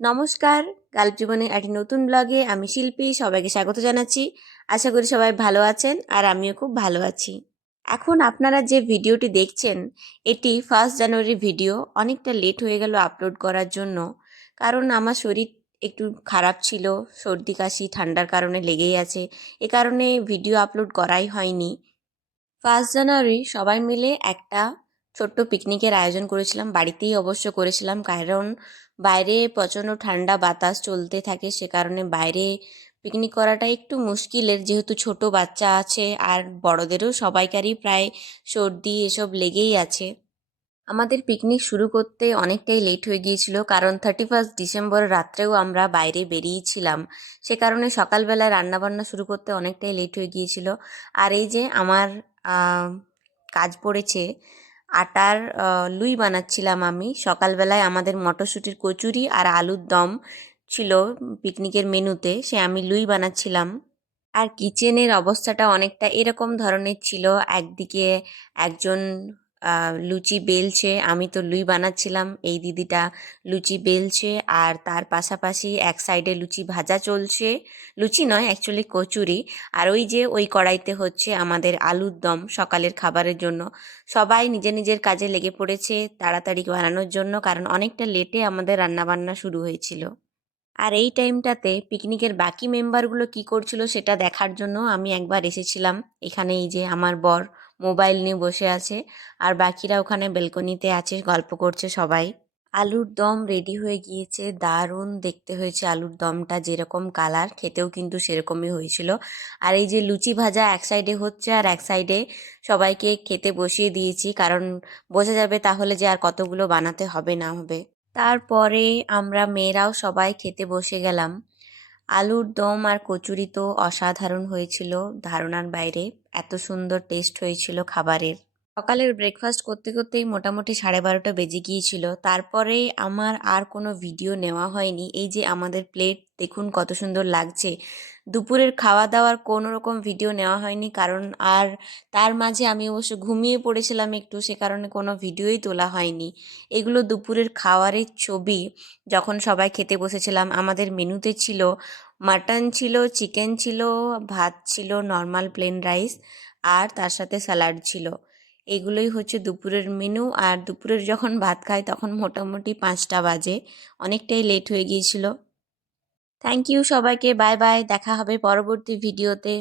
নমস্কার গাল্প জীবনে একটি নতুন ব্লগে আমি শিল্পী, সবাইকে স্বাগত জানাচ্ছি। আশা করি সবাই ভালো আছেন আর আমিও খুব ভালো আছি। এখন আপনারা যে ভিডিওটি দেখছেন, এটি ফার্স্ট জানুয়ারি ভিডিও অনেকটা লেট হয়ে গেল আপলোড করার জন্য। কারণ আমার শরীর একটু খারাপ ছিল, সর্দি, কাশি, ঠান্ডার কারণে লেগেই আছে। এ কারণে ভিডিও আপলোড করাই হয়নি। ফার্স্ট জানুয়ারি সবাই মিলে একটা ছোট্ট পিকনিকের আয়োজন করেছিলাম। বাড়িতেই অবশ্য করেছিলাম, কারণ বাইরে প্রচণ্ড ঠান্ডা বাতাস চলতে থাকে, সে কারণে বাইরে পিকনিক করাটা একটু মুশকিলের। যেহেতু ছোট বাচ্চা আছে, আর বড়দেরও সবাইকারই প্রায় সর্দি এসব লেগেই আছে। আমাদের পিকনিক শুরু করতে অনেকটাই লেট হয়ে গিয়েছিল, কারণ থার্টি ফার্স্ট ডিসেম্বর রাত্রেও আমরা বাইরে বেরিয়েছিলাম। সে কারণে সকালবেলায় রান্নাবান্না শুরু করতে অনেকটাই লেট হয়ে গিয়েছিল। আর এই যে আমার কাজ পড়েছে আটার লুই বানাচ্ছিলাম আমি। সকালবেলায় আমাদের মটরশুঁটির কচুরি আর আলুর দম ছিল পিকনিকের মেনুতে, সে আমি লুই বানাচ্ছিলাম। আর কিচেনের অবস্থাটা অনেকটা এরকম ধরনের ছিল। একদিকে একজন লুচি বেলছে, আমি তো লুই বানাচ্ছিলাম, এই দিদিটা লুচি বেলছে, আর তার পাশাপাশি এক সাইডে লুচি ভাজা চলছে। লুচি নয় অ্যাকচুয়ালি কচুরি। আর ওই যে ওই কড়াইতে হচ্ছে আমাদের আলুর দম সকালের খাবারের জন্য। সবাই নিজের নিজের কাজে লেগে পড়েছে তাড়াতাড়ি বানানোর জন্য, কারণ অনেকটা লেটে আমাদের রান্নাবান্না শুরু হয়েছিল। আর এই টাইমটাতে পিকনিকের বাকি মেম্বারগুলো কি করছিল সেটা দেখার জন্য আমি একবার এসেছিলাম। এখানে এই যে আমার বর মোবাইল নিয়ে বসে আছে। আর বাকিরা ওখানে বেলকনিতে আছে, গল্প করছে সবাই। আলুর দম রেডি হয়ে গিয়েছে। দারুণ দেখতে হয়েছে আলুর দমটা, যেরকম কালার খেতেও কিন্তু সেরকমই হয়েছিল। আর এই যে লুচি ভাজা এক সাইডে হচ্ছে আর এক সাইডে সবাইকে খেতে বসিয়ে দিয়েছি। কারণ বোঝা যাবে তাহলে যে আর কতগুলো বানাতে হবে না হবে। তারপরে আমরা মেয়েরাও সবাই খেতে বসে গেলাম। আলুর দম আর কচুরি তো অসাধারণ হয়েছিল ধারণার বাইরে। এত সুন্দর টেস্ট হয়েছিল খাবারের। সকালের ব্রেকফাস্ট করতে করতেই মোটামুটি সাড়ে বারোটা বেজে গিয়েছিল। তারপরে আমার আর কোনো ভিডিও নেওয়া হয়নি। এই যে আমাদের প্লেট দেখুন কত সুন্দর লাগছে। দুপুরের খাওয়া দাওয়ার কোনো রকম ভিডিও নেওয়া হয়নি, কারণ আর তার মাঝে আমি অবশ্য ঘুমিয়ে পড়েছিলাম একটু, সে কারণে কোনো ভিডিওই তোলা হয়নি। এগুলো দুপুরের খাওয়ারের ছবি। যখন সবাই খেতে বসেছিলাম, আমাদের মেনুতে ছিল মাটন ছিল চিকেন ছিল, ভাত ছিল নর্মাল প্লেন রাইস আর তার সাথে স্যালাড ছিল। এগুলোই হচ্ছে দুপুরের মেনু আর দুপুরের যখন ভাত খাই তখন মোটামুটি পাঁচটা বাজে। অনেকটাই লেট হয়ে গিয়েছিল। থ্যাংক ইউ সবাইকে বাই বাই দেখা হবে পরবর্তী ভিডিওতে